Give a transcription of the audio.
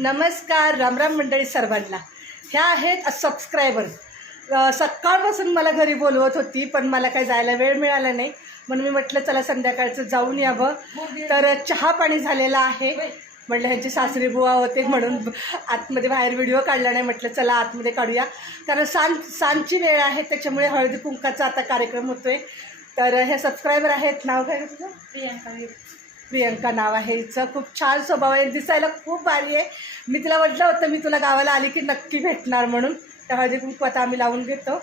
नमस्कार, रामराम मंडळी सर्वांना. ह्या आहेत सबस्क्रायबर. सकाळपासून मला घरी बोलवत होती, पण मला काही जायला वेळ मिळाला नाही, म्हणून मी म्हटलं चला संध्याकाळचं जाऊन यावं. तर चहा पाणी झालेला आहे. म्हटलं ह्यांची सासरी बुवा होते म्हणून आतमध्ये बाहेर व्हिडिओ काढला नाही. म्हटलं चला आतमध्ये काढूया, कारण सांजची वेळ आहे, त्याच्यामुळे हळदी कुंकाचा आता कार्यक्रम होतोय. तर हे सबस्क्रायबर आहेत. नाव काय तुझं? प्रियंका नाव आहे हिचं. खूप छान स्वभाव आहे, दिसायला खूप भारी आहे. मी तिला म्हटलं होतं मी तुला गावाला आली की नक्की भेटणार म्हणून. त्या हळदी कुंकू आता आम्ही लावून घेतो.